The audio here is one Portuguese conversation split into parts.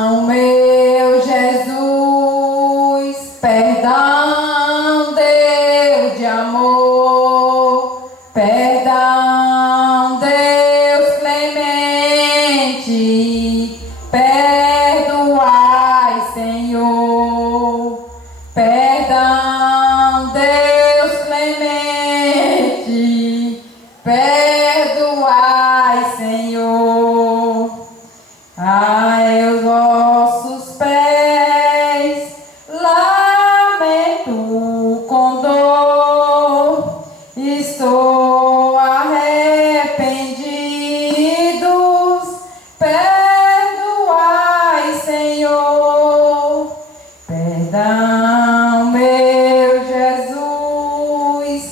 Meu Jesus, perdão, Deus de amor, perdão, Deus clemente, perdoai, Senhor, perdão, Deus clemente, perdoai, Senhor. Ai, os vossos pés lamento com dor, estou arrependidos, perdoai, Senhor, perdão, meu Jesus,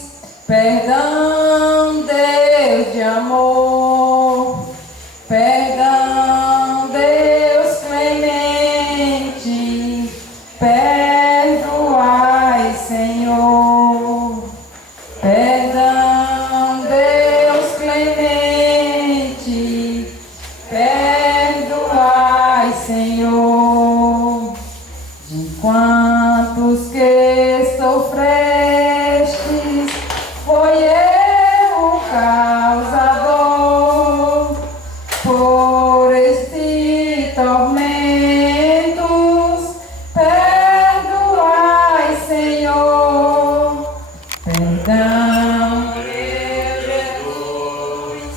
perdão, Deus de amor, perdão, perdoai, Senhor, perdão, Deus clemente, perdoai, Senhor, de quantos que sofrestes, foi eu o causador, por este tormento. Perdão, meu Jesus,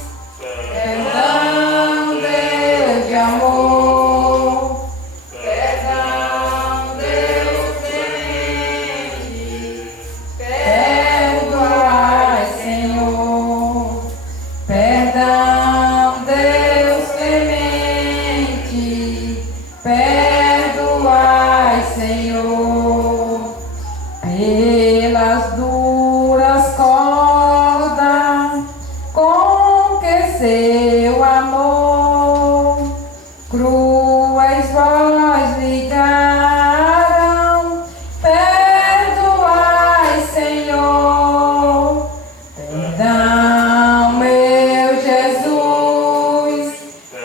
perdão, Deus de amor, perdão, Deus clemente, perdoai, Senhor, perdão, Deus clemente, perdoai, Senhor, pelas duras cordas com que seu amor cruéis vós ligaram, perdoai, Senhor, perdão, meu Jesus,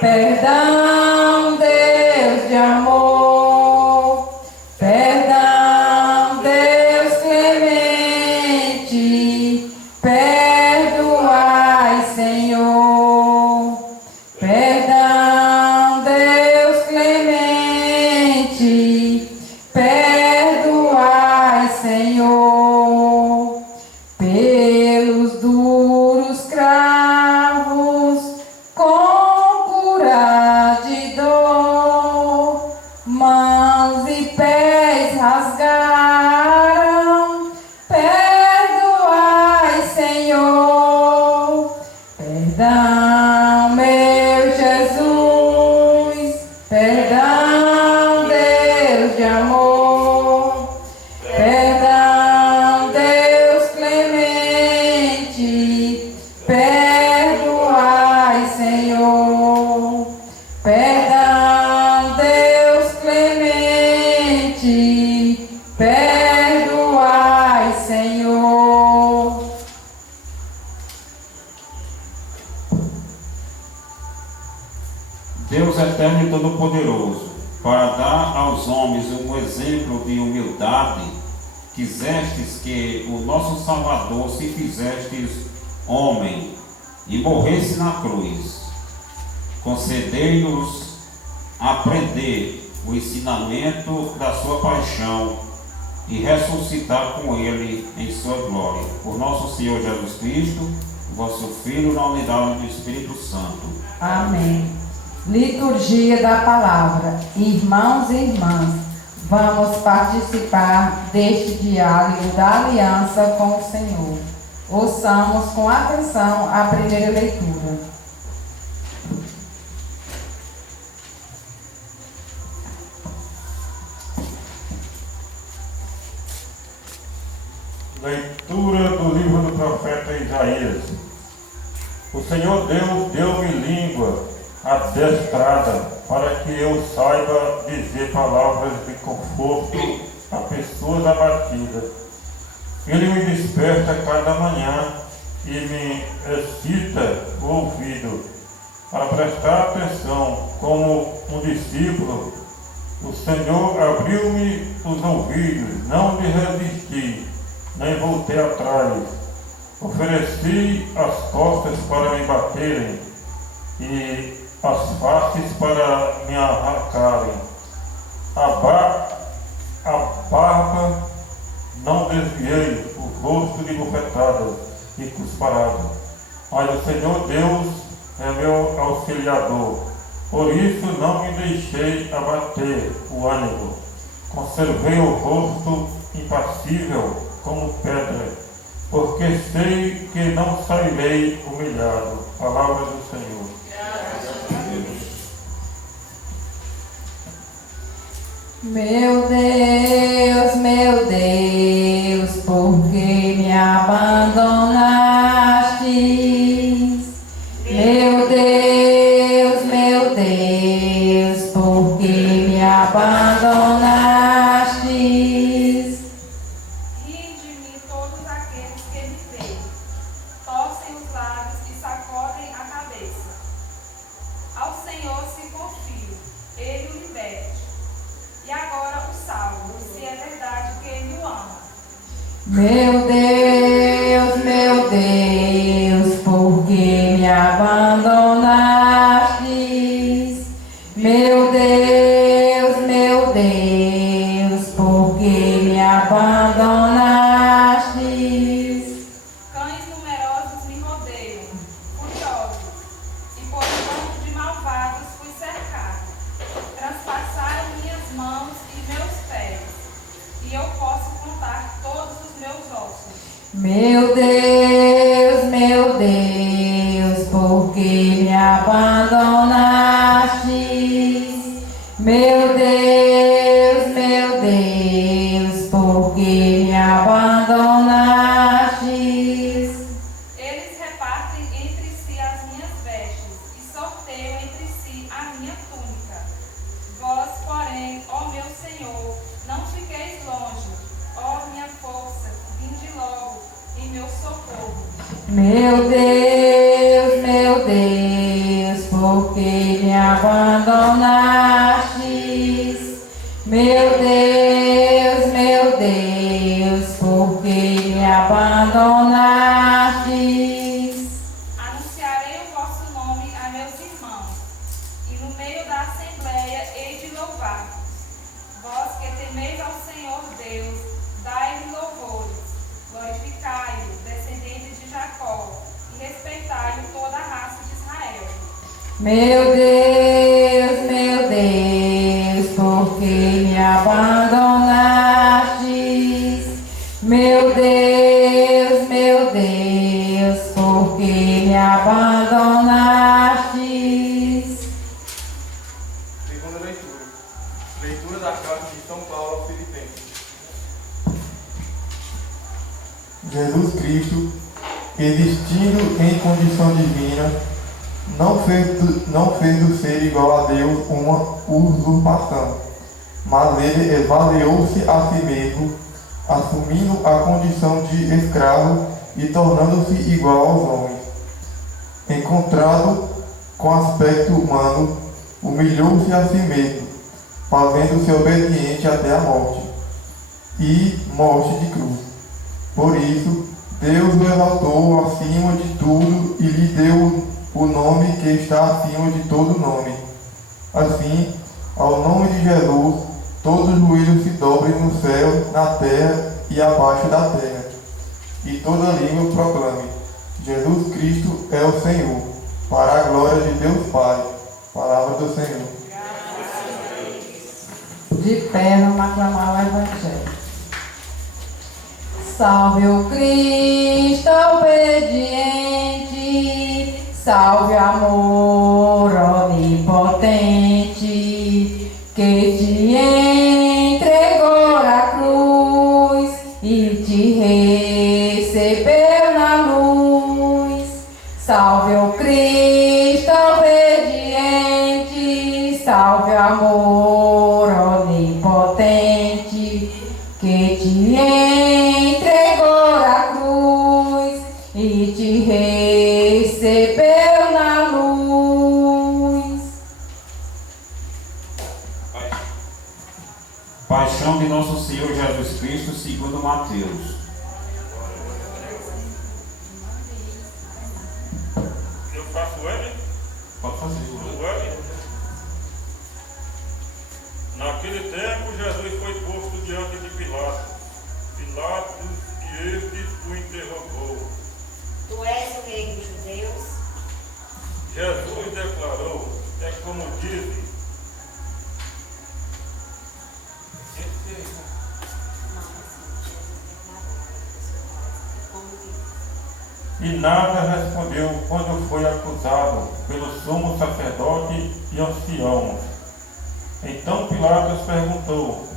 perdão, Deus de amor, perdão, Deus clemente, perdoai, Senhor, perdão, Deus clemente, perdoai, Senhor, pelos duros cravos com cura de dor, mãos e pés rasgaram, perdoai, Senhor, perdão, meu Jesus, perdão, Deus de amor, perdão, Deus clemente, perdoai, Senhor, perdão, Deus clemente, perdoai, Senhor. Deus eterno e todo-poderoso, para dar aos homens um exemplo de humildade, quisestes que o nosso Salvador se fizestes homem e morresse na cruz. Concedei-nos aprender o ensinamento da sua paixão e ressuscitar com ele em sua glória. Por nosso Senhor Jesus Cristo, vosso Filho, na unidade do Espírito Santo. Amém. Liturgia da Palavra. Irmãos e irmãs, vamos participar deste diálogo da aliança com o Senhor. Ouçamos com atenção a primeira leitura. Leitura do livro do profeta Isaías. O Senhor Deus deu-me língua adestrada para que eu saiba dizer palavras de conforto a pessoas abatidas. Ele me desperta cada manhã e me excita o ouvido para prestar atenção como um discípulo O Senhor abriu-me os ouvidos, não lhe resisti, nem voltei atrás. Ofereci as costas para me baterem e as faces para me arrancarem. A barba não desviei, o rosto de bofetadas e cusparadas. Mas o Senhor Deus é meu auxiliador. Por isso não me deixei abater o ânimo. Conservei o rosto impassível como pedra, porque sei que não sairei humilhado. Palavra do Senhor. Meu Deus, por que me abandonaste? Meu Deus, por que me abandonaste? Riem de mim todos aqueles que me veem, torcem os lábios e sacodem a cabeça. Ao Senhor se confio, Ele o liberte. E agora o salvo, se é verdade que Ele o ama. Meu Deus, por que me abandonaste? Meu Deus, por que me abandonaste? Cães numerosos me rodeiam, furiosos, e por um bando de malvados fui cercado. Transpassaram minhas mãos e meus pés, e eu posso contar todos os meus ossos. Meu Deus, por que me abandonaste? Meu Deus, por que me abandonaste? Eles repartem entre si as minhas vestes e sorteiam entre si a minha túnica. Vós, porém, ó meu Senhor, não fiqueis longe, ó minha força, vinde logo em meu socorro. Meu Deus, por que me abandonaste? Meu Deus, por que me abandonaste? Anunciarei o vosso nome a meus irmãos, e no meio da assembleia hei de louvar-vos. Vós que temeis ao Senhor Deus, dai-lhe louvores, glorificai-o, descendentes de Jacó, e respeitai-o toda a raça de Israel. Meu Deus, por que me abandonaste? Meu Deus, por que me abandonaste? Segunda leitura. Leitura da carta de São Paulo aos Filipenses. Jesus Cristo, existindo em condição divina, não fez do ser igual a Deus uma usurpação, mas ele esvaziou-se a si mesmo, assumindo a condição de escravo e tornando-se igual aos homens. Encontrado com aspecto humano, humilhou-se a si mesmo, fazendo-se obediente até a morte, e morte de cruz. Por isso, Deus o exaltou acima de tudo e lhe deu o nome que está acima de todo nome. Assim, ao nome de Jesus, todos os joelhos se dobrem no céu, na terra e abaixo da terra, e toda língua proclame: Jesus Cristo é o Senhor, para a glória de Deus Pai. Palavra do Senhor. De pé, vamos aclamar o Evangelho. Salve o Cristo obediente, salve o amor onipotente, que te entregou a cruz e te recebeu na luz. Salve o Cristo obediente, salve o amor onipotente, que te entregou a cruz e te recebeu na luz. Paixão de nosso Senhor Jesus Cristo segundo Mateus. Eu faço o L? Pode fazer. O L? Naquele tempo, Jesus foi posto diante de Pilatos. Pilatos e este o interrogou. Tu és o rei dos judeus? Jesus declarou, é como dizem. E nada respondeu quando foi acusado pelo sumo sacerdote e anciãos. Então Pilatos perguntou: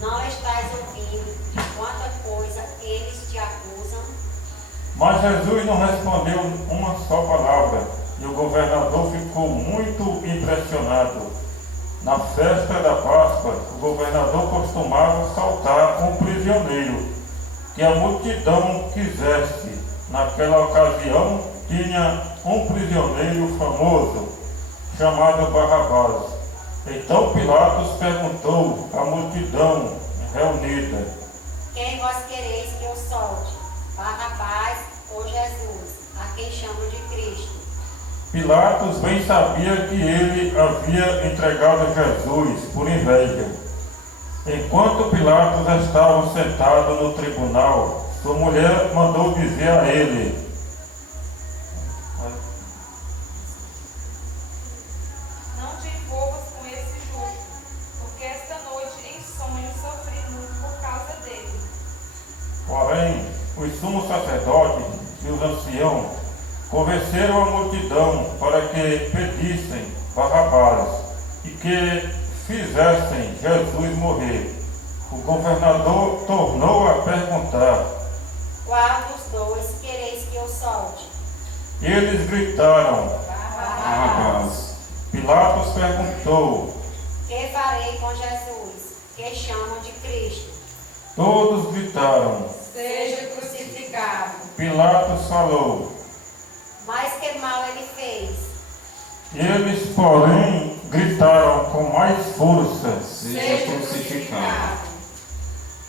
Não estás ouvindo de quanta coisa eles te acusam? Mas Jesus não respondeu uma só palavra, e o governador ficou muito impressionado. Na festa da Páscoa, o governador costumava soltar um prisioneiro que a multidão quisesse. Naquela ocasião, tinha um prisioneiro famoso, chamado Barrabás. Então Pilatos perguntou à multidão reunida: Quem vós quereis que eu solte? Barrabás ou Jesus, a quem chamam de Cristo? Pilatos bem sabia que ele havia entregado Jesus por inveja. Enquanto Pilatos estava sentado no tribunal, sua mulher mandou dizer a ele: Não te envolvas com esse justo, porque esta noite em sonho sofri muito por causa dele. Porém, os sumos sacerdotes e os anciãos convenceram a multidão para que pedissem Barrabás e que fizessem Jesus morrer. O governador tornou a perguntar: Qual dos dois quereis que eu solte? Eles gritaram. Barrabás. Pilatos perguntou. Que farei com Jesus, que chamam de Cristo? Todos gritaram. Seja crucificado. Pilatos falou. Mas que mal ele fez? Eles, porém, gritaram com mais força. Seja crucificado.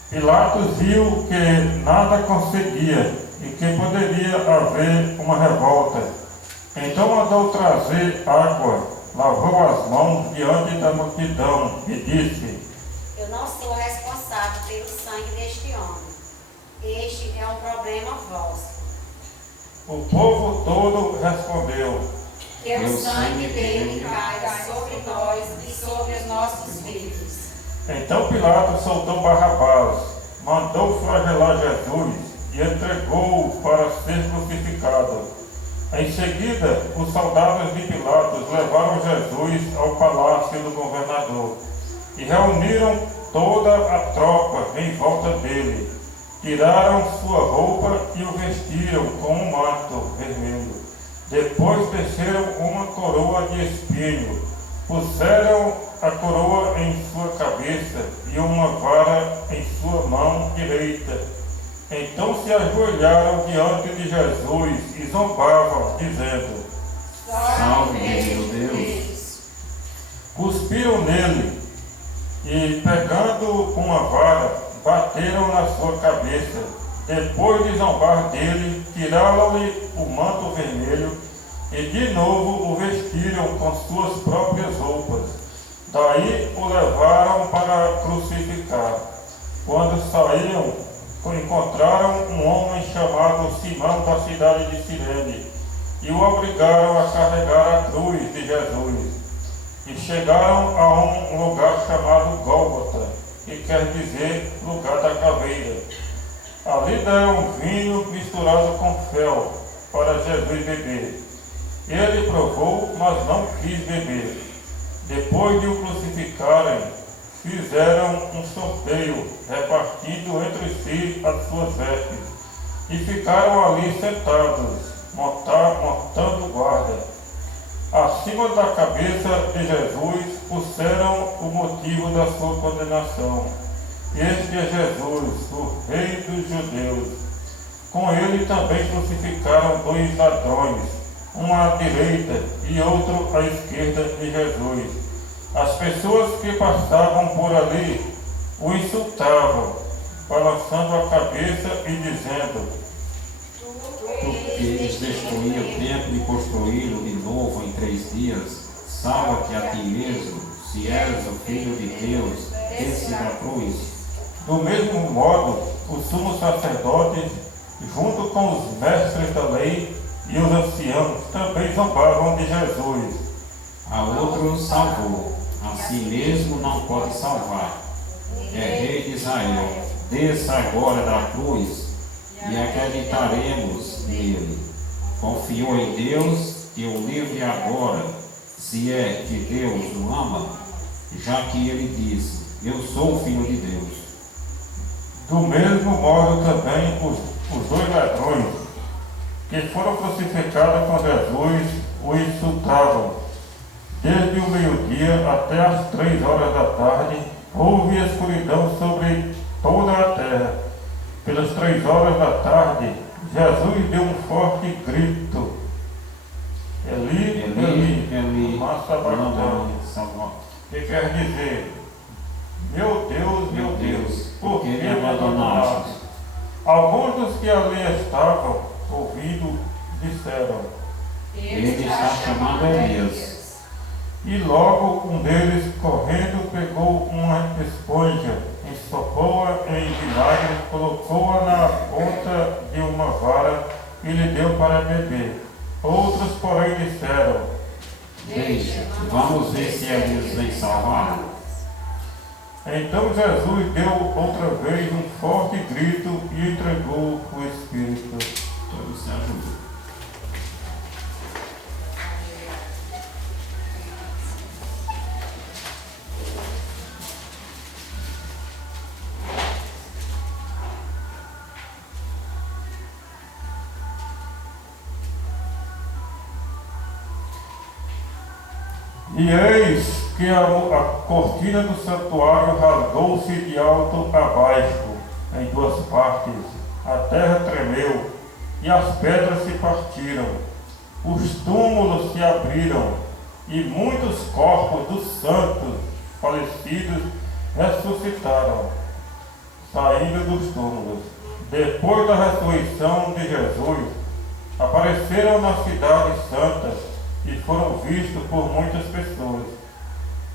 Pilatos viu que nada conseguia e que poderia haver uma revolta. Então mandou trazer água, lavou as mãos diante da multidão e disse: Eu não sou responsável pelo sangue deste homem. Este é um problema vosso. O povo todo respondeu: Que o sangue dele caia sobre nós e sobre os nossos filhos. Então Pilatos soltou Barrabás, mandou flagelar Jesus e entregou-o para ser crucificado. Em seguida, os soldados de Pilatos levaram Jesus ao palácio do governador e reuniram toda a tropa em volta dele. Tiraram sua roupa e o vestiram com um manto vermelho. Depois desceram uma coroa de espinho, puseram a coroa em sua cabeça e uma vara em sua mão direita. Então se ajoelharam diante de Jesus e zombavam, dizendo: Salve, meu Deus. Cuspiram nele e, pegando uma vara, bateram na sua cabeça. Depois de zombar dele, tiraram-lhe o manto vermelho e de novo o vestiram com suas próprias roupas. Daí o levaram para crucificar. Quando saíam, encontraram um homem chamado Simão da cidade de Cirene e o obrigaram a carregar a cruz de Jesus. E chegaram a um lugar chamado Gólgota, que quer dizer lugar da caveira. Ali deram vinho misturado com fel para Jesus beber. Ele provou, mas não quis beber. Depois de o crucificarem, fizeram um sorteio, repartindo entre si as suas vestes, e ficaram ali sentados, montando guarda. Acima da cabeça de Jesus puseram o motivo da sua condenação: Este é Jesus, o Rei dos Judeus. Com ele também crucificaram dois ladrões, um à direita e outro à esquerda de Jesus. As pessoas que passavam por ali o insultavam, balançando a cabeça e dizendo: Eles destruíram o templo e construíram de novo em 3 dias. Salva-te a ti mesmo, se és o Filho de Deus, desce da cruz. Do mesmo modo, os sumos sacerdotes, junto com os mestres da lei e os anciãos, também zombavam de Jesus. A outro salvou, a si mesmo não pode salvar. É Rei de Israel, desça agora da cruz e acreditaremos nele. Confiou em Deus e o livre agora, se é que Deus o ama, já que ele disse: eu sou o Filho de Deus. Do mesmo modo também os 2 ladrões que foram crucificados com Jesus o insultavam. Desde o meio-dia até as 3 horas da tarde, houve escuridão sobre toda a terra. Pelas 3 horas da tarde, Jesus deu um forte grito: Eli, Eli, Eli, lama sabachthani. salva. Que quer dizer: meu Deus, por que me abandonaste? Alguns dos que ali estavam ouvindo disseram: Ele está chamando Elias. E logo um deles, correndo, pegou uma esponja, ensopou-a em vinagre, colocou-a na ponta de uma vara e lhe deu para beber. Outros, porém, disseram: Deixa, vamos ver se Elias vem salvar. Então Jesus deu outra vez um forte grito e entregou o Espírito. Todos se ajudam. E eis que a cortina do santuário rasgou-se de alto a baixo, em 2 partes. A terra tremeu e as pedras se partiram. Os túmulos se abriram e muitos corpos dos santos falecidos ressuscitaram, saindo dos túmulos. Depois da ressurreição de Jesus, apareceram na cidade santa e foram vistos por muitas pessoas.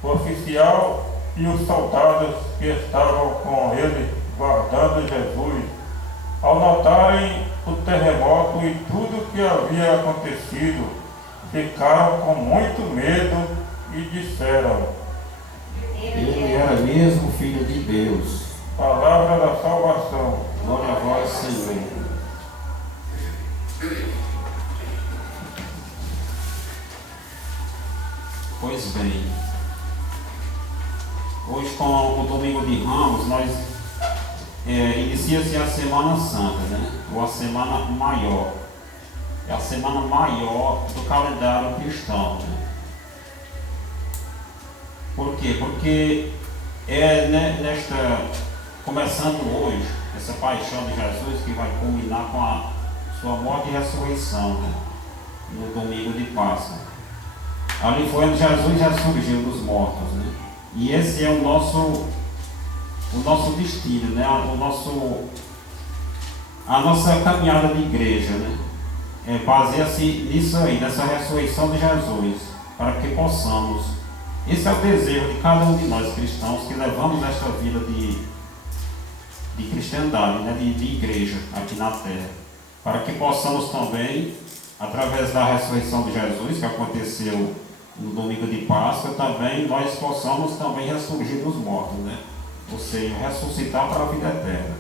O oficial e os soldados que estavam com ele guardando Jesus, ao notarem o terremoto e tudo que havia acontecido, ficaram com muito medo e disseram: Ele era mesmo Filho de Deus. Palavra da salvação. Glória a vós, Senhor. Pois bem, hoje com o Domingo de Ramos, nós inicia-se a Semana Santa, né? Ou a Semana Maior. É a semana maior do calendário cristão, né? Por quê? Porque começando hoje, essa paixão de Jesus que vai culminar com a sua morte e ressurreição, né? No domingo de Páscoa. Ali foi onde Jesus ressurgiu dos mortos, né? E esse é o nosso destino, né? A nossa caminhada de igreja, né? Baseia-se nisso aí, nessa ressurreição de Jesus, para que possamos. Esse é o desejo de cada um de nós cristãos que levamos esta vida de cristandade, né? de igreja aqui na terra, para que possamos também, através da ressurreição de Jesus, que aconteceu no domingo de Páscoa, também nós possamos também ressurgir dos mortos, né? Ou seja, ressuscitar para a vida eterna.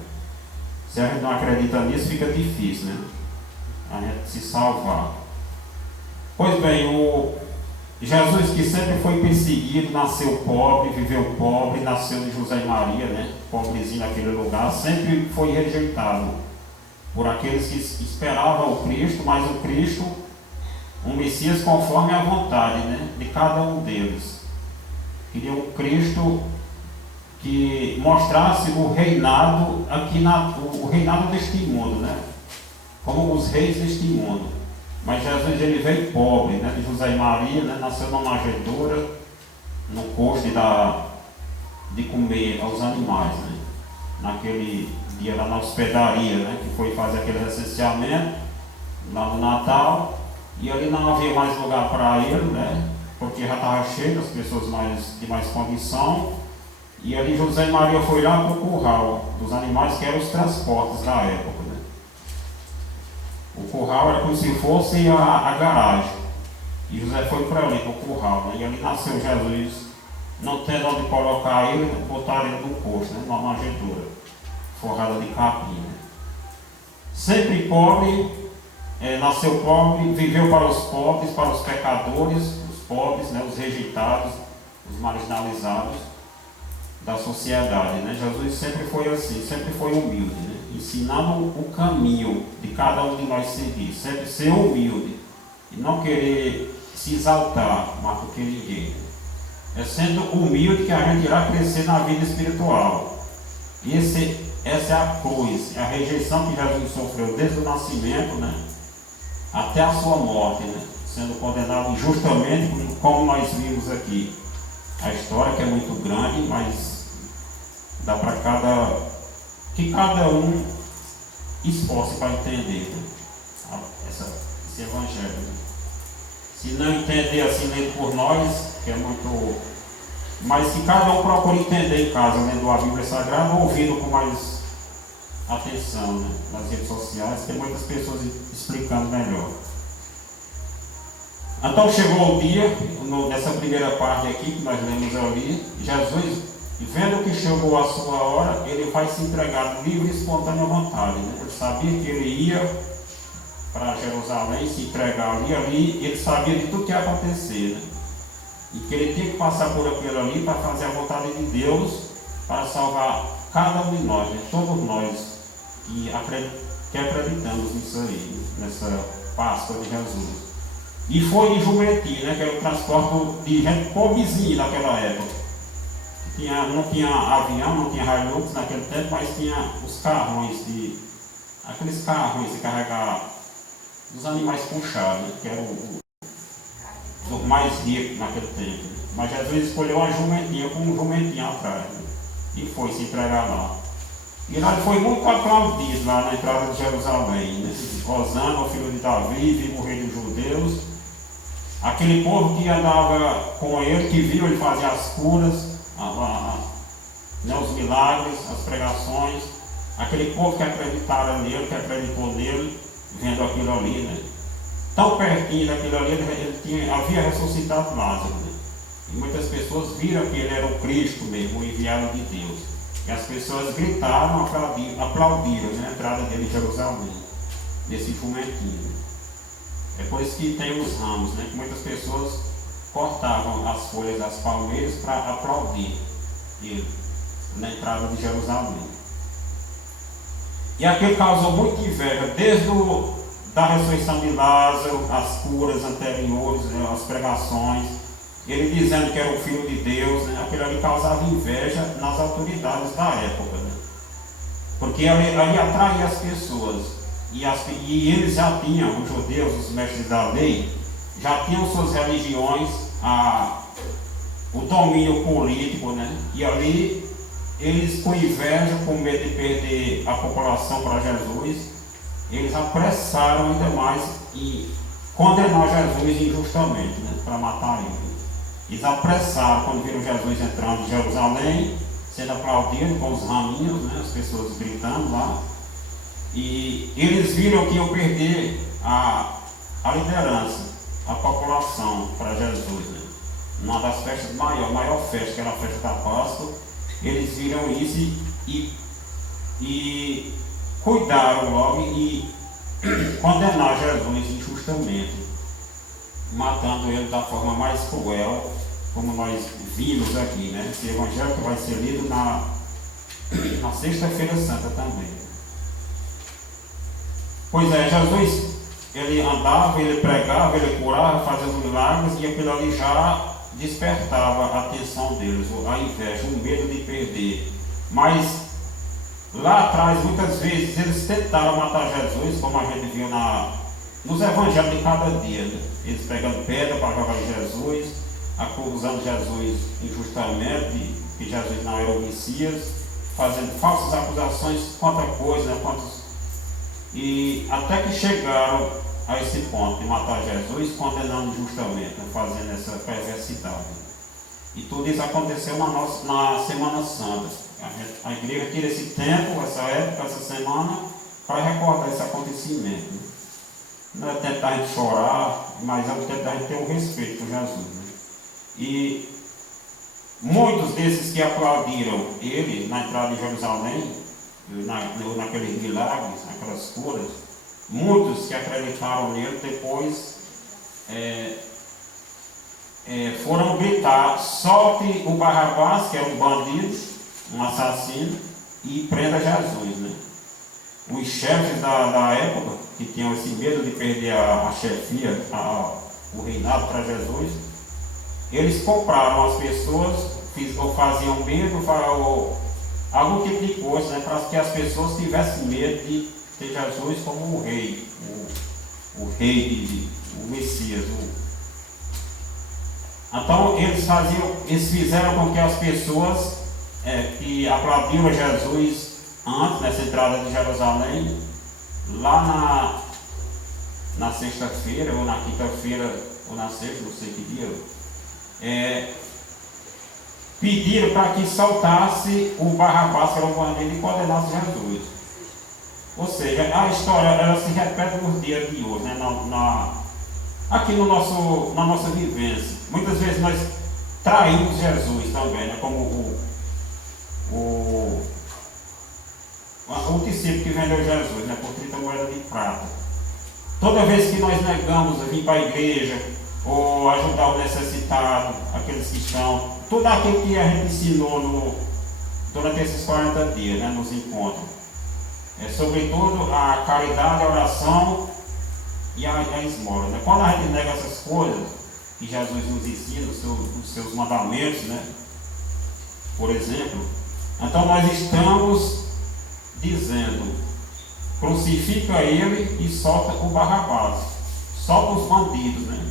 Se a gente não acredita nisso, fica difícil, né? A gente se salvar. Pois bem, o Jesus, que sempre foi perseguido, nasceu pobre, viveu pobre, nasceu de José e Maria, né? Pobrezinho naquele lugar, sempre foi rejeitado por aqueles que esperavam o Cristo, mas o Cristo, um Messias conforme a vontade, né, de cada um deles. Queria um Cristo que mostrasse o reinado aqui o reinado deste mundo, né? Como os reis deste mundo. Mas Jesus, ele veio pobre, né? De José e Maria, né? Nasceu numa manjedoura, no coste de comer aos animais, né? Naquele dia lá na hospedaria, né? Que foi fazer aquele recenseamento lá no Natal, e ali não havia mais lugar para ele, né? Porque já estava cheio, as pessoas de mais condição, e ali José e Maria foi lá para o curral dos animais, que eram os transportes da época, né? O curral era como se fosse a garagem, e José foi para ali, para o curral, né? E ali nasceu Jesus, não tendo onde colocar ele, botaram ele no posto, né? Numa manjedoura forrada de capim, né? Sempre pobre, nasceu pobre, viveu para os pobres, para os pecadores, os pobres, né? Os rejeitados, os marginalizados da sociedade, né? Jesus sempre foi assim, sempre foi humilde, né? Ensinando o caminho de cada um de nós seguir, sempre ser humilde e não querer se exaltar mais do que ninguém. É sendo humilde que a gente irá crescer na vida espiritual. E essa é a cruz, é a rejeição que Jesus sofreu desde o nascimento, né, até a sua morte, né, sendo condenado injustamente, como nós vimos aqui. A história que é muito grande, mas dá para que cada um esforce para entender, né, esse evangelho. Né. Se não entender assim lendo por nós, que é muito... Mas que cada um procure entender em casa, lendo a Bíblia Sagrada, ouvindo com mais atenção, né, nas redes sociais, tem muitas pessoas explicando melhor. Então chegou o dia, nessa primeira parte aqui que nós lemos ali, Jesus, vendo que chegou a sua hora, ele vai se entregar livre e espontânea vontade, né? Ele sabia que ele ia para Jerusalém, se entregar ali ele sabia de tudo que ia acontecer, né? E que ele tinha que passar por aquilo ali para fazer a vontade de Deus, para salvar cada um de nós, né? Todos nós que acreditamos nisso aí, nessa Páscoa de Jesus. E foi de jumentinho, né? Que era o transporte de gente pobrezinha naquela época. Não tinha avião, não tinha Hilux naquele tempo, mas tinha os carrões aqueles carrões de carregar os animais puxados, né? Que era o mais rico naquele tempo. Mas Jesus escolheu uma jumentinha com um jumentinho atrás, né? E foi se entregar lá. E lá ele foi muito aplaudido lá na entrada de Jerusalém, né? Osana, o filho de Davi, vivo o rei dos judeus. Aquele povo que andava com ele, que viu ele fazer as curas, né, os milagres, as pregações, aquele povo que acreditava nele, que acreditou nele, vendo aquilo ali, né? Tão pertinho daquilo ali, ele havia ressuscitado Lázaro, né? E muitas pessoas viram que ele era o Cristo mesmo, o enviado de Deus. E as pessoas gritaram, aplaudiram, né, a entrada dele em Jerusalém, nesse jumentinho. É por isso que tem os ramos, né, que muitas pessoas cortavam as folhas das palmeiras para aplaudir ele na entrada de Jerusalém. E aquilo causou muita inveja, desde da ressurreição de Lázaro, as curas anteriores, né, as pregações, ele dizendo que era o Filho de Deus, né, aquilo ali causava inveja nas autoridades da época, né, porque ali atraía as pessoas, e eles já tinham, os judeus, os mestres da lei, já tinham suas religiões, o domínio político, né, e ali eles, com inveja, com medo de perder a população para Jesus, eles apressaram ainda mais e condenar Jesus injustamente, né, para matar ele. Eles apressaram quando viram Jesus entrando em Jerusalém, sendo aplaudido com os raminhos, né, as pessoas gritando lá. E eles viram que iam perder a liderança, a população para Jesus, né. Uma das festas maior festa, que era a festa da Páscoa, eles viram isso e cuidaram logo e condenar Jesus injustamente, matando ele da forma mais cruel, como nós vimos aqui, né? Esse evangelho que vai ser lido na Sexta-feira Santa também. Pois é, Jesus, ele andava, ele pregava, ele curava, fazia os milagres, e aquilo ali já despertava a atenção deles, a inveja, o medo de perder. Mas lá atrás, muitas vezes, eles tentaram matar Jesus, como a gente viu nos evangelhos de cada dia, né? Eles pegando pedra para jogar em Jesus, acusando Jesus injustamente que Jesus não era o Messias, fazendo falsas acusações contra coisas, né, e até que chegaram a esse ponto de matar Jesus, condenando justamente, né, fazendo essa perversidade. E tudo isso aconteceu na Semana Santa. A igreja tira esse tempo, essa época, essa semana, para recordar esse acontecimento. Né? Não é tentar a gente chorar, mas é tentar a gente ter um respeito por Jesus. Né? E muitos desses que aplaudiram ele na entrada de Jerusalém, naqueles milagres, naquelas curas, muitos que acreditaram nele depois foram gritar: solte o Barrabás, que era um bandido, um assassino, e prenda Jesus. Né? Os chefes da época, que tinham esse medo de perder a chefia, o reinado para Jesus, eles compraram as pessoas, ou faziam medo, algum tipo de coisa, né, para que as pessoas tivessem medo de ter Jesus como o rei, o o Messias. Então eles fizeram com que as pessoas que aplaudiram Jesus antes, nessa entrada de Jerusalém, lá na sexta-feira, ou na quinta-feira, ou na sexta, não sei que dia, pediram para que soltasse o Barrabás, que era um bandido, e condenasse Jesus. Ou seja, a história ela se repete nos dias de hoje, né? Aqui na nossa vivência. Muitas vezes nós traímos Jesus também, né? Como o discípulo que vendeu Jesus, né? Por 30 moedas de prata. Toda vez que nós negamos a vir para a igreja, ou ajudar o necessitado, aqueles que estão, tudo aquilo que a gente ensinou durante esses 40 dias, né, nos encontros. Sobretudo a caridade, a oração e a esmola. Né? Quando a gente nega essas coisas que Jesus nos ensina, os seus mandamentos, né, por exemplo, então nós estamos dizendo: crucifica ele e solta o Barrabás, solta os bandidos, né?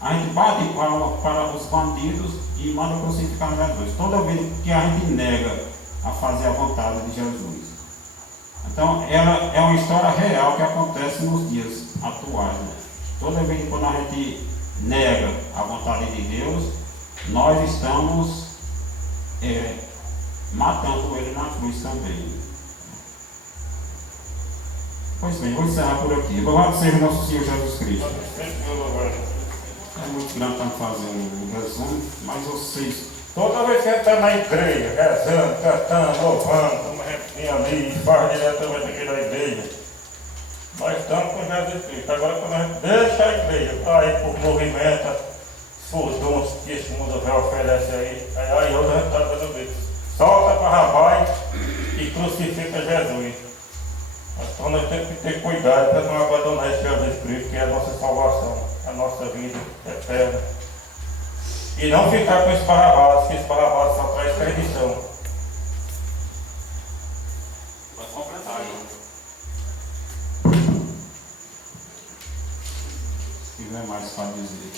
A gente bate palma para os bandidos e manda crucificar Jesus. Toda vez que a gente nega a fazer a vontade de Jesus. Então, ela é uma história real que acontece nos dias atuais. Né? Toda vez que quando a gente nega a vontade de Deus, nós estamos matando ele na cruz também. Pois bem, vou encerrar por aqui. Louvado seja o nosso Senhor Jesus Cristo. É muito grande para fazer um resumo, mas vocês, Toda vez que a gente está na igreja, rezando, cantando, louvando, como a gente tem ali, faz diretamente aqui na igreja, nós estamos com Jesus Cristo. Agora, quando a gente deixa a igreja para ir por movimento, os dons que esse mundo vai oferecer aí hoje a gente está dando isso. Solta Barrabás e crucifica Jesus. Então nós temos que ter cuidado para não abandonar esse Jesus Cristo, que é a nossa salvação, a nossa vida eterna. E não ficar com esse Barrabás, que esse Barrabás só traz perdição. vai completar aí. Se tiver mais para dizer.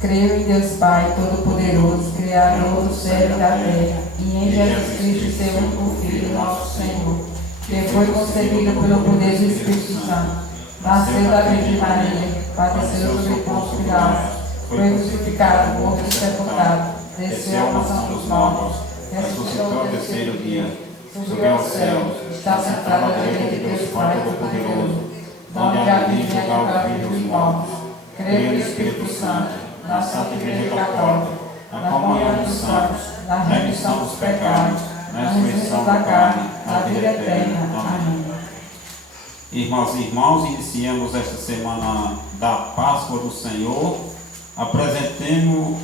Creio em Deus Pai Todo-Poderoso, Criador do céu e da terra, e em Jesus Cristo, seu único Filho, nosso Senhor, que foi concebido pelo poder do Espírito Santo, nasceu da Virgem Maria, padeceu sob Pôncio Pilatos, foi crucificado, morto e sepultado, desceu à mansão dos mortos, ressuscitou no terceiro dia, subiu aos céus, está sentado à direita de Deus Pai Todo-Poderoso, onde há de julgar os vivos e os mortos. Creio no Espírito Santo, na Santa Igreja Católica, na comunhão dos santos, na remissão dos pecados, na ressurreição da carne, na vida eterna. Amém. Irmãos e irmãos, iniciamos esta semana da Páscoa do Senhor. Apresentemos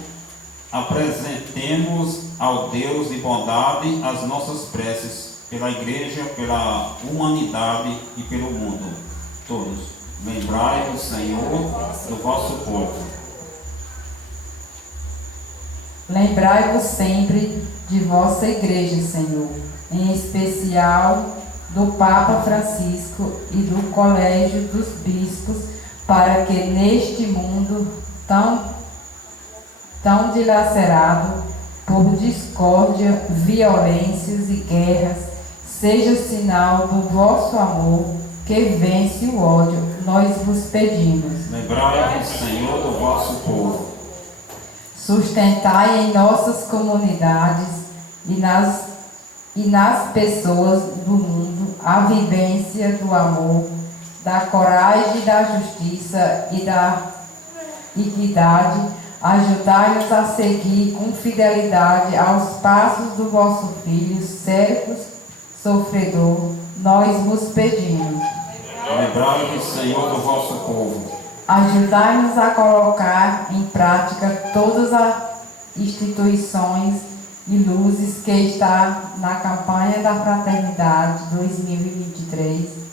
ao Deus de bondade as nossas preces pela Igreja, pela humanidade e pelo mundo. Todos, lembrai-vos, Senhor, do vosso povo. Lembrai-vos sempre de vossa Igreja, Senhor, em especial do Papa Francisco e do Colégio dos Bispos, para que neste mundo tão dilacerado por discórdia, violências e guerras, seja sinal do vosso amor que vence o ódio, nós vos pedimos. Lembrai-vos, Senhor, do vosso povo. Sustentai em nossas comunidades e nas pessoas do mundo a vivência do amor, da coragem, da justiça e da equidade. Ajudai-nos a seguir com fidelidade aos passos do vosso Filho, servo sofredor, nós vos pedimos. Lembrai-vos, Senhor, do vosso povo. Ajudai-nos a colocar em prática todas as instituições e luzes que está na campanha da Fraternidade 2023.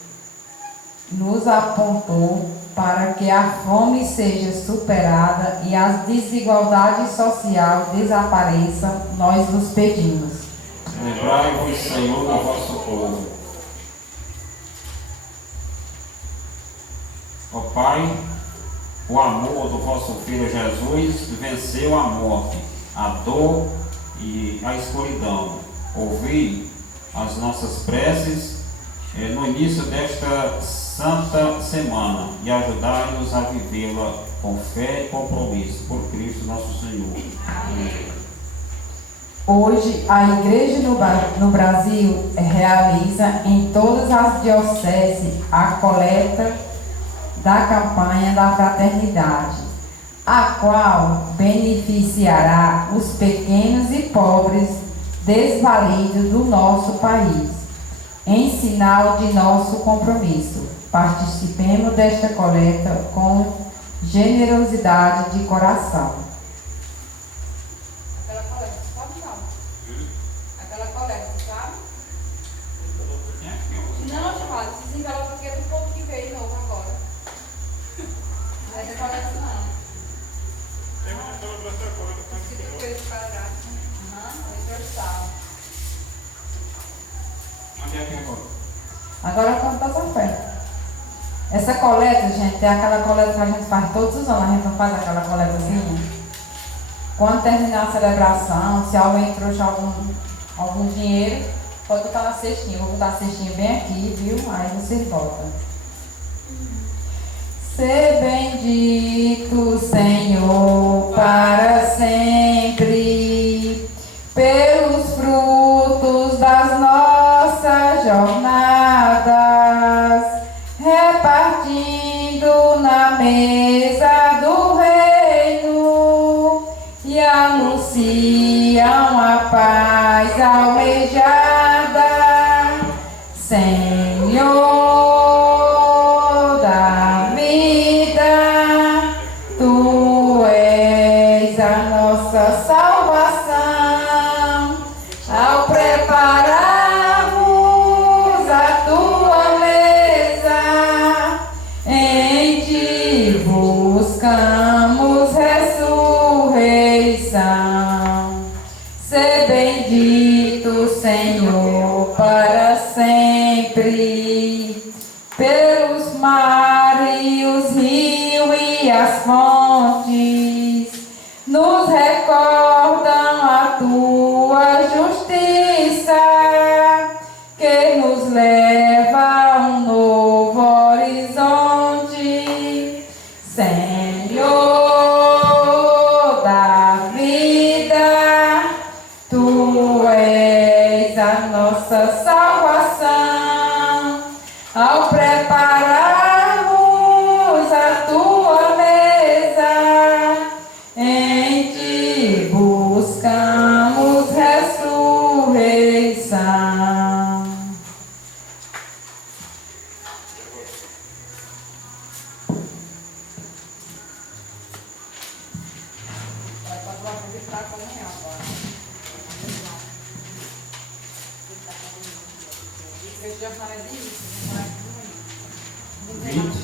Nos apontou para que a fome seja superada e a desigualdade social desapareça, nós vos pedimos. Lembrai-vos, Senhor, do vosso povo. Ó Pai, o amor do vosso Filho Jesus venceu a morte, a dor e a escuridão. Ouvi as nossas preces no início desta santa semana e ajudai-nos a vivê-la com fé e compromisso por Cristo nosso Senhor. Amém. Hoje, a Igreja no Brasil realiza em todas as dioceses a coleta da campanha da Fraternidade, a qual beneficiará os pequenos e pobres desvalidos do nosso país. Em sinal de nosso compromisso, participemos desta coleta com generosidade de coração. Aquela coleta, sabe não? Aquela coleta, sabe? Não, chamado, esses envelopes aqui é do povo que veio novo agora. Essa coleta não. Tem uma celebração agora, Que depois para trás. Universal. Onde é que agora? Agora quando está oferta. Essa coleta, gente, é aquela coleta que a gente faz todos os anos. A gente não faz aquela coletazinha. Quando terminar a celebração, se alguém trouxe algum dinheiro, pode botar na cestinha. Vou botar a cestinha bem aqui, viu? Aí vocês botam. Ser bendito, Senhor, para sempre, pelos frutos das nossas jornadas, repartindo na mesa do reino e anunciam a paz almejada, Senhor da vida, Tu és a nossa salvação, ao prepararmos a Tua mesa, em Ti buscamos ressurreição. Ser bendito, Senhor, para sempre, pelos mares, os rios e as fontes, nos recordam a Tua justiça, que nos leva a um novo horizonte. Senhor da vida, Tu és a nossa salvação, ao prepararmos a Tua mesa, em Ti buscamos ressurreição. Vai para a comunhão agora. Eu já falei disso, não é comigo. 20.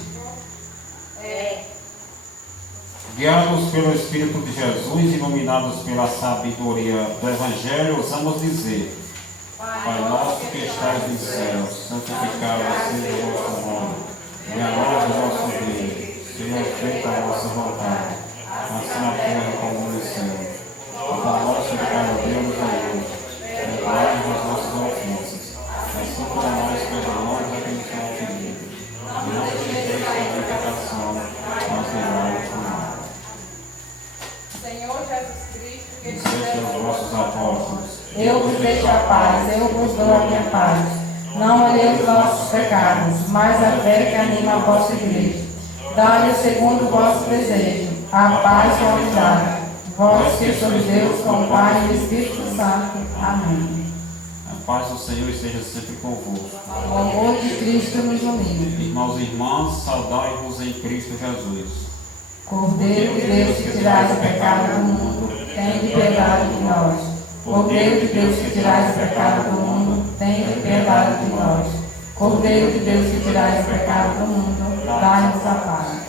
É. Guiados pelo Espírito de Jesus, iluminados pela sabedoria do Evangelho, ousamos dizer: Pai nosso que estais nos céus, santificado seja o vosso nome. Venha a nós o vosso reino. Seja paz, eu vos dou a minha paz. Não olhei os vossos pecados, mas a fé que anima a vossa igreja. Dá-lhe segundo o vosso desejo, a paz e a unidade. Vós que sois Deus com o Pai e o Espírito Santo. Amém. A paz do Senhor esteja sempre convosco. O amor de Cristo nos une. Irmãos e irmãs, saudai-vos em Cristo Jesus. Cordeiro de Deus que tirais o pecado do mundo, tende piedade de nós. Cordeiro de Deus que tirais o pecado do mundo, tende piedade de nós. Cordeiro de Deus que tirais o pecado do mundo, dai-nos a paz.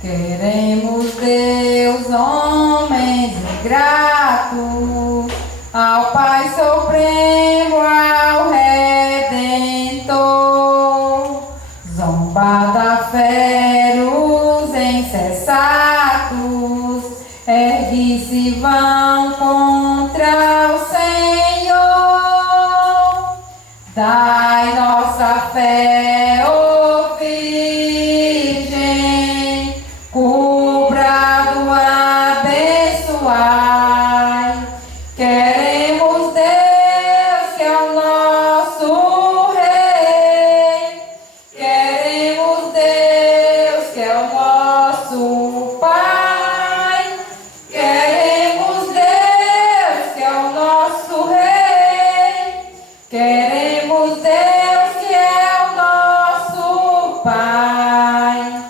Queremos Deus, homens ingratos, ao Pai Supremo, ao Redentor, zombada feros insensatos, ergue-se vão contra o Senhor. Dai nossa fé, ó Virgem, cubra-do abençoai. Queremos Deus, que é o nosso Rei. Queremos Deus, que é o nosso Pai. Queremos Deus, que é o nosso Rei. Queremos Deus, que é o nosso Pai.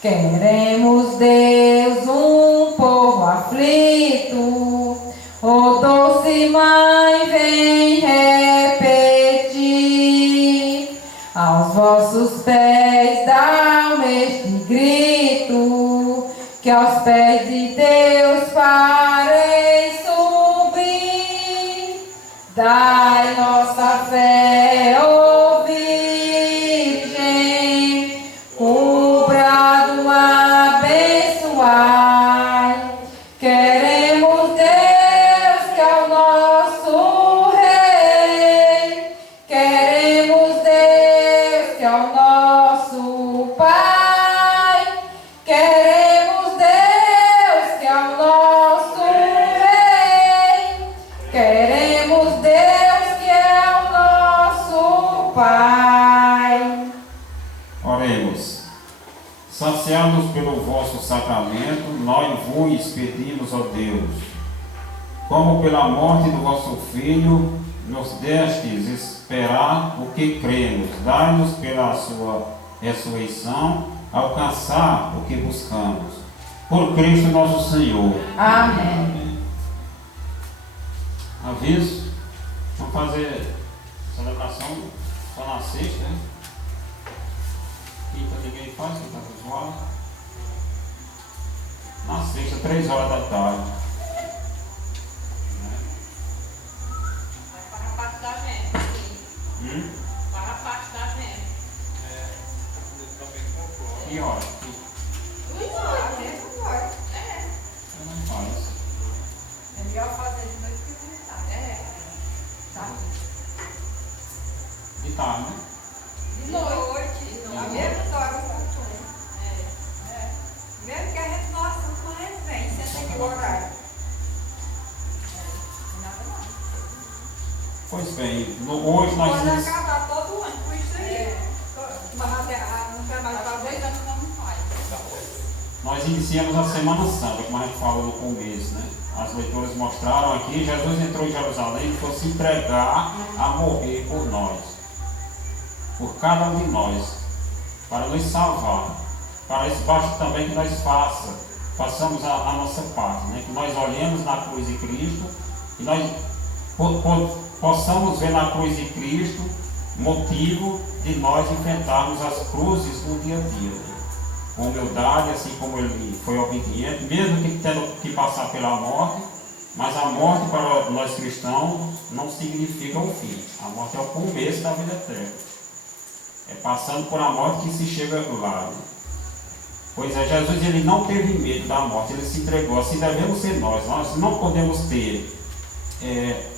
Queremos Deus, um povo aflito. Ó doce Mãe, vem repetir. Aos vossos pés dá este grito, que aos pés de Deus farei subir. Dai nossa fé, ó Virgem, cubra-do abençoai. Queremos Deus, que é o nosso Rei. Queremos Deus, que é o nosso Pai. Queremos Deus, que é o nosso Rei. Queremos Deus, que é o nosso Pai. Oremos. Saciados pelo vosso sacramento, nós vos pedimos, ó Deus, como pela morte do vosso Filho, nos destes esperar o que cremos. Dai-nos pela sua ressurreição alcançar o que buscamos. Por Cristo nosso Senhor. Amém. Aviso. Vamos fazer celebração só na sexta, né? Quinta ninguém faz, quinta visual. Na sexta, 3 horas da tarde. Para a parte da gente. Para a parte da gente. Que hora? Eu não faço. É melhor fazer de noite que de tarde. Tá. De tarde, né? De noite. A mesma hora. Mesmo que a gente nossa, não vem, senta aqui o horário. Nada não. Pois bem, hoje nós Pode iniciamos. acabar todo ano com isso aí. Mas não quer mais para 2 anos não faz. Nós iniciamos a Semana Santa, como a gente falou no começo, né? As leituras mostraram aqui, Jesus entrou em Jerusalém e foi se entregar a morrer por nós, por cada um de nós, para nos salvar. Para isso basta também que nós façamos a nossa parte, né? Que nós olhemos na cruz de Cristo e nós possamos ver na cruz de Cristo motivo de nós enfrentarmos as cruzes no dia a dia, né? Com humildade, assim como ele foi obediente, mesmo que tendo que passar pela morte, mas a morte para nós cristãos não significa o fim. A morte é o começo da vida eterna. É passando por a morte que se chega lá, né? Pois é, Jesus ele não teve medo da morte, ele se entregou. Assim devemos ser nós não podemos ter. É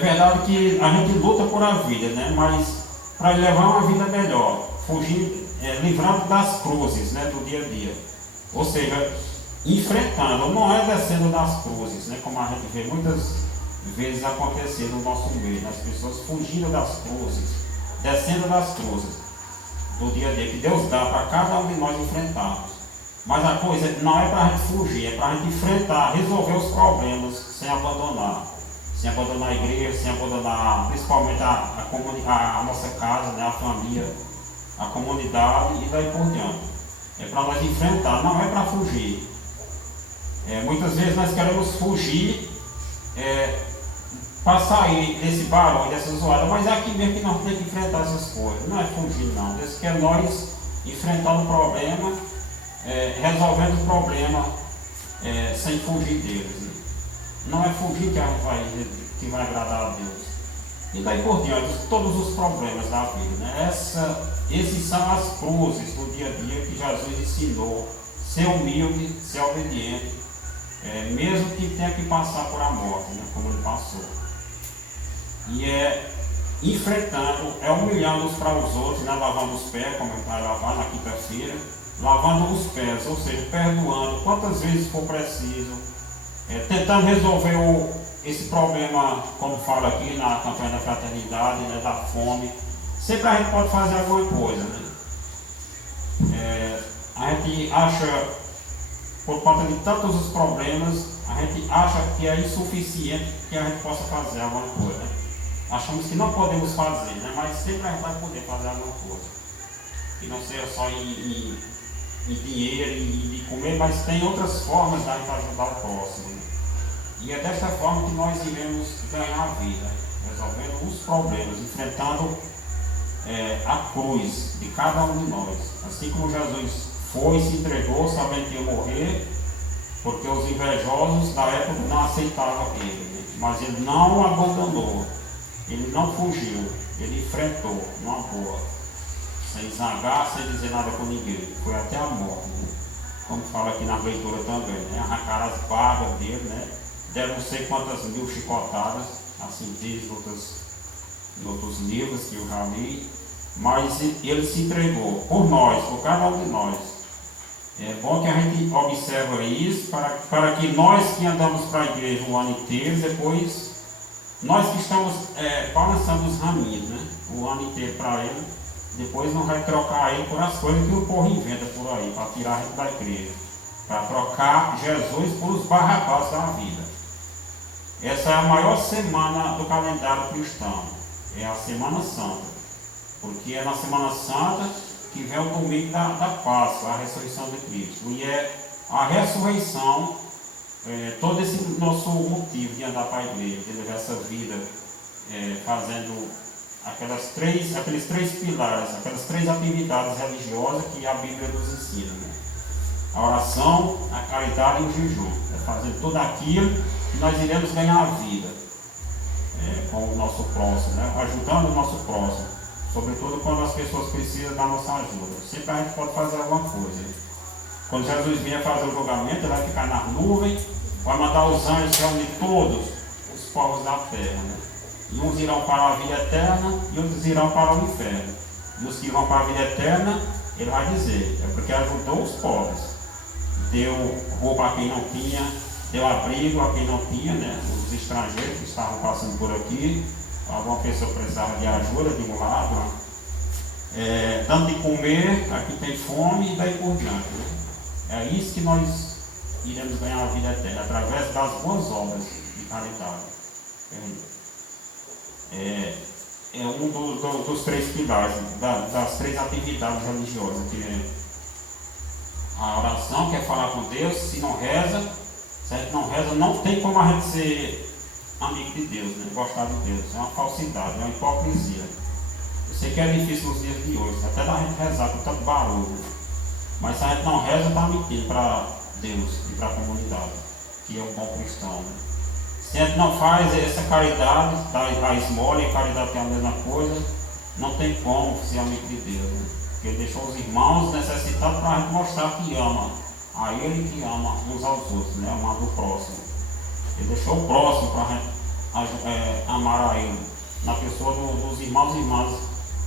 verdade que a gente luta por a vida, né? Mas para levar uma vida melhor, fugir livrando das cruzes, né, do dia a dia. Ou seja, enfrentando, não é descendo das cruzes, né, como a gente vê muitas vezes acontecer no nosso meio, né, as pessoas fugindo das cruzes, descendo das cruzes do dia a dia, que Deus dá para cada um de nós enfrentarmos. Mas a coisa não é para a gente fugir, é para a gente enfrentar, resolver os problemas sem abandonar a igreja, sem abandonar principalmente a nossa casa, né, a família, a comunidade e daí por diante. É para nós enfrentar, não é para fugir. Muitas vezes nós queremos fugir para sair desse barulho, dessa zoada, mas é aqui mesmo que nós temos que enfrentar essas coisas. Não é fugir não, Deus quer nós enfrentando o problema, resolvendo o problema sem fugir deles. Né? Não é fugir que vai agradar a Deus. E daí por diante, todos os problemas da vida. Né? Esses são as cruzes do dia a dia que Jesus ensinou. Ser humilde, ser obediente, mesmo que tenha que passar por a morte, né? Como ele passou. E enfrentando, humilhando uns para os outros, né? Lavando os pés, como ele vai lavar na quinta-feira, lavando os pés, ou seja, perdoando quantas vezes for preciso, tentando resolver esse problema, como fala aqui na campanha da fraternidade, né? Da fome. Sempre a gente pode fazer alguma coisa, né? A gente acha, por conta de tantos os problemas, a gente acha que é insuficiente que a gente possa fazer alguma coisa. Né? Achamos que não podemos fazer, né? Mas sempre a gente vai poder fazer alguma coisa. E não seja só em dinheiro e de comer, mas tem outras formas de a gente ajudar o próximo. Né? E é desta forma que nós iremos ganhar a vida, resolvendo os problemas, enfrentando a cruz de cada um de nós. Assim como Jesus foi e se entregou, sabendo que ia morrer, porque os invejosos da época não aceitavam ele, né? Mas ele não abandonou, ele não fugiu, ele enfrentou, numa boa, sem zangar, sem dizer nada com ninguém, foi até a morte, né? Como fala aqui na leitura também, né? Arrancaram as barbas dele, né? Deram não sei quantas mil chicotadas, assim diz em outros livros que eu já li, mas ele se entregou por nós, por cada um de nós. É bom que a gente observe isso para que nós que andamos para a igreja o ano inteiro, depois nós que estamos balançando os raminhos, né? O ano inteiro para ele, depois não vai trocar ele por as coisas que o povo inventa por aí, para tirar a gente da igreja, para trocar Jesus por os barrabás da vida. Essa é a maior semana do calendário cristão, é a Semana Santa, porque é na Semana Santa que vem o domingo da Páscoa, a ressurreição de Cristo. E a ressurreição, todo esse nosso motivo de andar para a igreja, de levar essa vida, fazendo aqueles três pilares, aquelas três atividades religiosas que a Bíblia nos ensina. Né? A oração, a caridade e o jejum. Fazendo tudo aquilo que nós iremos ganhar a vida com o nosso próximo, né? Ajudando o nosso próximo. Sobretudo quando as pessoas precisam da nossa ajuda. Sempre a gente pode fazer alguma coisa. Quando Jesus vier fazer o julgamento, ele vai ficar nas nuvens, vai mandar os anjos reunir todos os povos da terra. Né? E uns irão para a vida eterna e outros irão para o inferno. E os que vão para a vida eterna, ele vai dizer, é porque ajudou os pobres. Deu roupa a quem não tinha, deu abrigo a quem não tinha, né? Os estrangeiros que estavam passando por aqui. Alguma pessoa precisava de ajuda de um lado, dando de comer, aqui tem fome e daí por diante. Né? É isso que nós iremos ganhar a vida eterna, através das boas obras de caridade. É um dos três pilares, das três atividades religiosas, que é a oração, que é falar com Deus. Se não reza, se a gente não reza, não tem como a gente ser amigo de Deus, né? Gostar de Deus. É uma falsidade, é uma hipocrisia. Eu sei que é difícil nos dias de hoje, até da gente rezar com tanto barulho. Mas se a gente não reza, está mentindo para Deus e para a comunidade, que é um bom cristão. Né? Se a gente não faz essa caridade, a esmola e a caridade que é a mesma coisa, não tem como ser amigo de Deus. Né? Porque ele deixou os irmãos necessitados para a gente mostrar que ama a ele, que ama uns aos outros, né? Amando o próximo. Ele deixou o próximo para a gente amar a ele, na pessoa dos irmãos e irmãs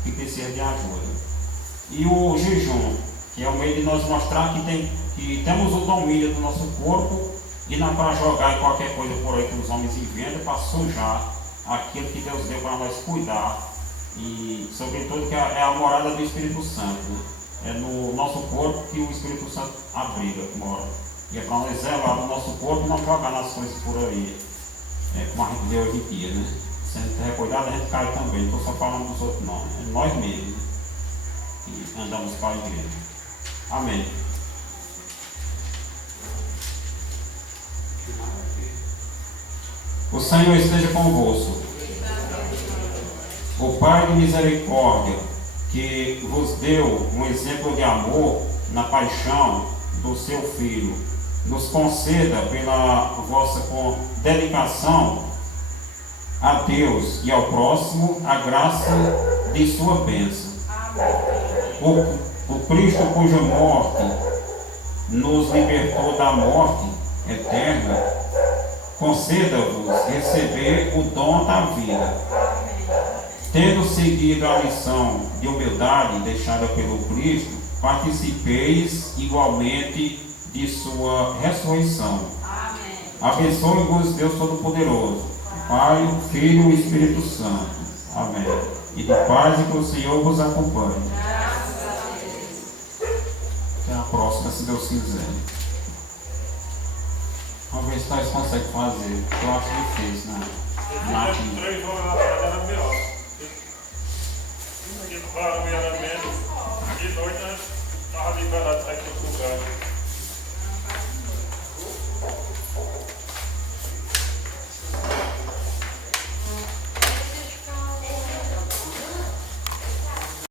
que precisam de ajuda. E o jejum, que é o meio de nós mostrar que temos o domínio do nosso corpo e não para jogar em qualquer coisa por aí que os homens inventam para sujar aquilo que Deus deu para nós cuidar. E sobretudo que é a morada do Espírito Santo, né? É no nosso corpo que o Espírito Santo abriga, mora. E é para nós zelar no nosso corpo e não jogar nas coisas por aí, como a gente vê hoje em dia, né? Se a gente recuidado, a gente cai também. Não estou só falando dos outros, não. É nós mesmos, né? Que andamos para a igreja. Amém. O Senhor esteja convosco. O Pai de misericórdia, que vos deu um exemplo de amor na paixão do seu Filho, nos conceda pela vossa dedicação a Deus e ao próximo a graça de sua bênção. O Cristo cuja morte nos libertou da morte eterna, conceda-vos receber o dom da vida. Tendo seguido a lição de humildade deixada pelo Cristo, participeis igualmente de sua ressurreição. Abençoe-vos Deus Todo-Poderoso, Pai, Filho e Espírito Santo. Amém. E de paz e que o Senhor vos acompanhe. Até a próxima, se Deus quiser. Vamos ver se nós conseguimos fazer. Eu acho difícil, né? Três horas da tarde era melhor.